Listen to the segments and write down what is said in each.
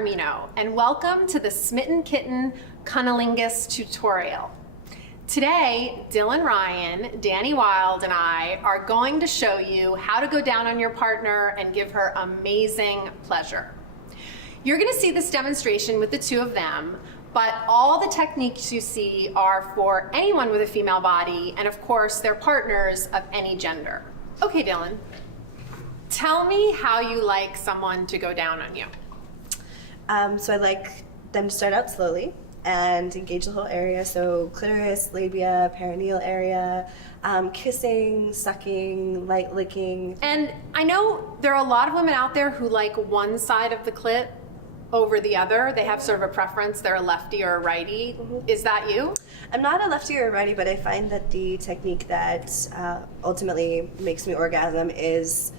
Taormino, and welcome to the Smitten Kitten Cunnilingus tutorial. Today, Dylan Ryan, Danny Wylde, and I are going to show you how to go down on your partner and give her amazing pleasure. You're going to see this demonstration with the two of them, but all the techniques you see are for anyone with a female body, and of course, they're partners of any gender. Okay, Dylan, tell me how you like someone to go down on you. So I like them to start out slowly and engage the whole area, so clitoris, labia, perineal area, kissing, sucking, light licking. And I know there are a lot of women out there who like one side of the clit over the other. They have sort of a preference, they're a lefty or a righty. Is that you? I'm not a lefty or a righty, but I find that the technique that ultimately makes me orgasm is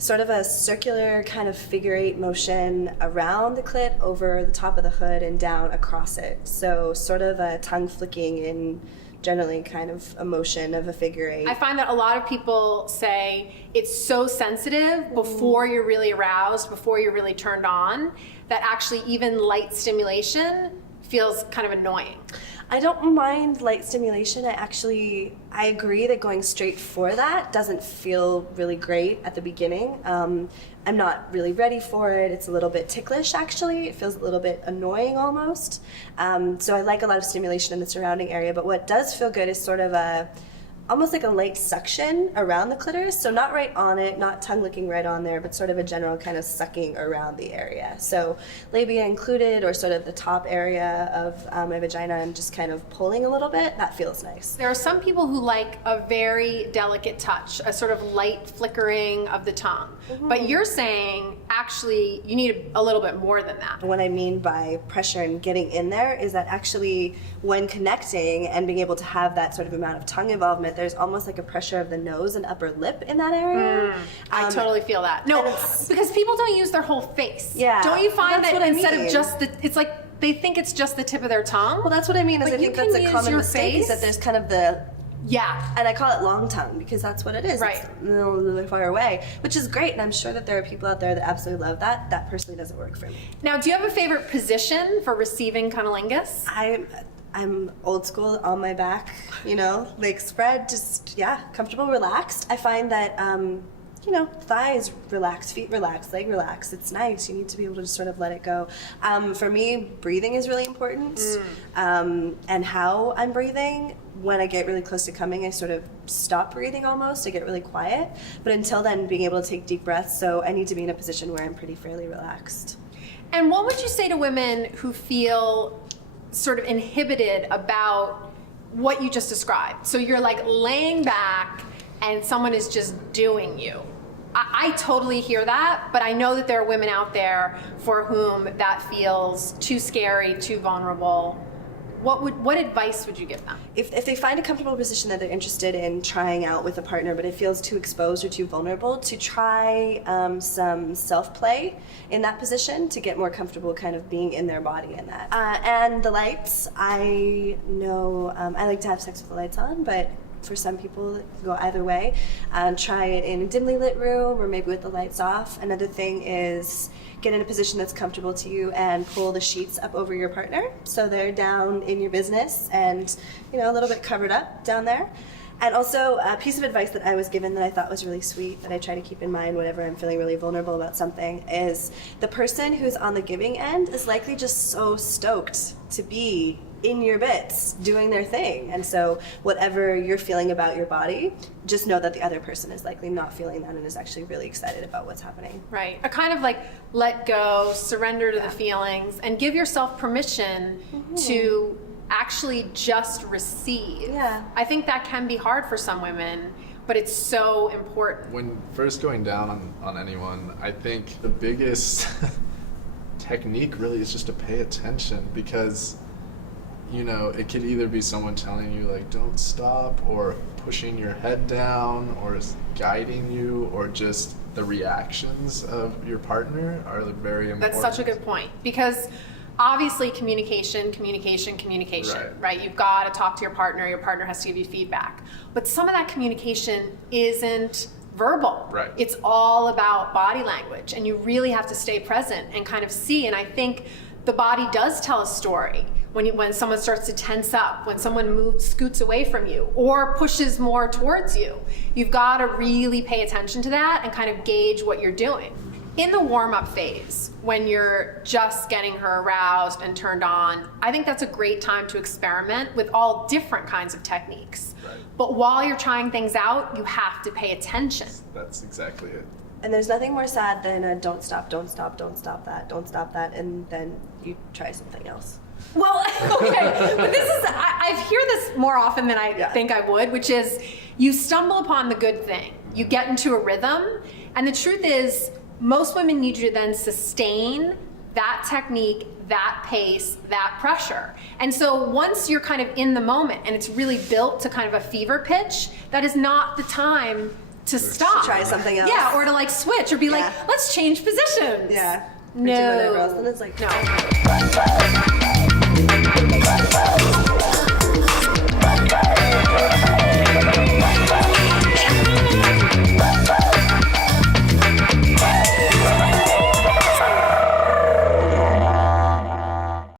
sort of a circular kind of figure eight motion around the clit, over the top of the hood and down across it. So sort of a tongue flicking and generally kind of a motion of a figure eight. I find that a lot of people say it's so sensitive before you're really aroused, before you're really turned on, that actually even light stimulation feels kind of annoying. I don't mind light stimulation. I agree that going straight for that doesn't feel really great at the beginning. I'm not really ready for it. It's a little bit ticklish, actually. It feels a little bit annoying almost. So I like a lot of stimulation in the surrounding area, but what does feel good is sort of almost like a light suction around the clitoris. So not right on it, not tongue licking right on there, but sort of a general kind of sucking around the area. So labia included, or sort of the top area of my vagina, and just kind of pulling a little bit. That feels nice. There are some people who like a very delicate touch, a sort of light flickering of the tongue. But you're saying actually you need a little bit more than that. What I mean by pressure and getting in there is that actually when connecting and being able to have that sort of amount of tongue involvement, there's almost like a pressure of the nose and upper lip in that area. I totally feel that. No, because people don't use their whole face. Yeah. Don't you find That's that what I instead mean. of just they think it's just the tip of their tongue? Well, that's what I mean, is But I you think that's can a use common your mistake, face. is that there's kind of the, Yeah. and I call it long tongue because that's what it is. Right. It's really far away, which is great, and I'm sure that there are people out there that absolutely love that. That personally doesn't work for me. Now, do you have a favorite position for receiving cunnilingus? I'm old school, on my back, like spread, just, comfortable, relaxed. I find that, thighs relax, feet relax, leg relax. It's nice. You need to be able to just sort of let it go. For me, breathing is really important, and how I'm breathing. When I get really close to coming, I sort of stop breathing almost. I get really quiet. But until then, being able to take deep breaths, so I need to be in a position where I'm pretty fairly relaxed. And what would you say to women who feel sort of inhibited about what you just described? So you're like laying back and someone is just doing you. I totally hear that, but I know that there are women out there for whom that feels too scary, too vulnerable. What advice would you give them? If they find a comfortable position that they're interested in trying out with a partner, but it feels too exposed or too vulnerable, to try some self-play in that position to get more comfortable kind of being in their body in that. And the lights, I know I like to have sex with the lights on, but for some people, it can go either way. Try it in a dimly lit room or maybe with the lights off. Another thing is get in a position that's comfortable to you and pull the sheets up over your partner so they're down in your business and a little bit covered up down there. And also a piece of advice that I was given that I thought was really sweet, that I try to keep in mind whenever I'm feeling really vulnerable about something, is the person who's on the giving end is likely just so stoked to be in your bits doing their thing. And so whatever you're feeling about your body, just know that the other person is likely not feeling that and is actually really excited about what's happening. Right. A kind of like let go, surrender to the feelings, and give yourself permission to actually just receive. Yeah. I think that can be hard for some women, but it's so important. When first going down on anyone, I think the biggest technique really is just to pay attention, because it could either be someone telling you like don't stop, or pushing your head down, or guiding you, or just the reactions of your partner are very important. That's such a good point, because obviously communication, right? You've got to talk to your partner has to give you feedback. But some of that communication isn't verbal. Right. It's all about body language, and you really have to stay present and kind of see. And I think the body does tell a story when someone starts to tense up, when someone scoots away from you or pushes more towards you. You've got to really pay attention to that and kind of gauge what you're doing. In the warm-up phase, when you're just getting her aroused and turned on, I think that's a great time to experiment with all different kinds of techniques. Right. But while you're trying things out, you have to pay attention. That's exactly it. And there's nothing more sad than a don't stop that, and then you try something else. Well, okay, but I hear this more often than I think I would, which is you stumble upon the good thing, you get into a rhythm, and the truth is most women need you to then sustain that technique, that pace, that pressure. And so once you're kind of in the moment and it's really built to kind of a fever pitch, that is not the time to stop. Try something else. Yeah, or to like switch or be like, let's change positions. Yeah. No. Or do whatever else. And it's like, no.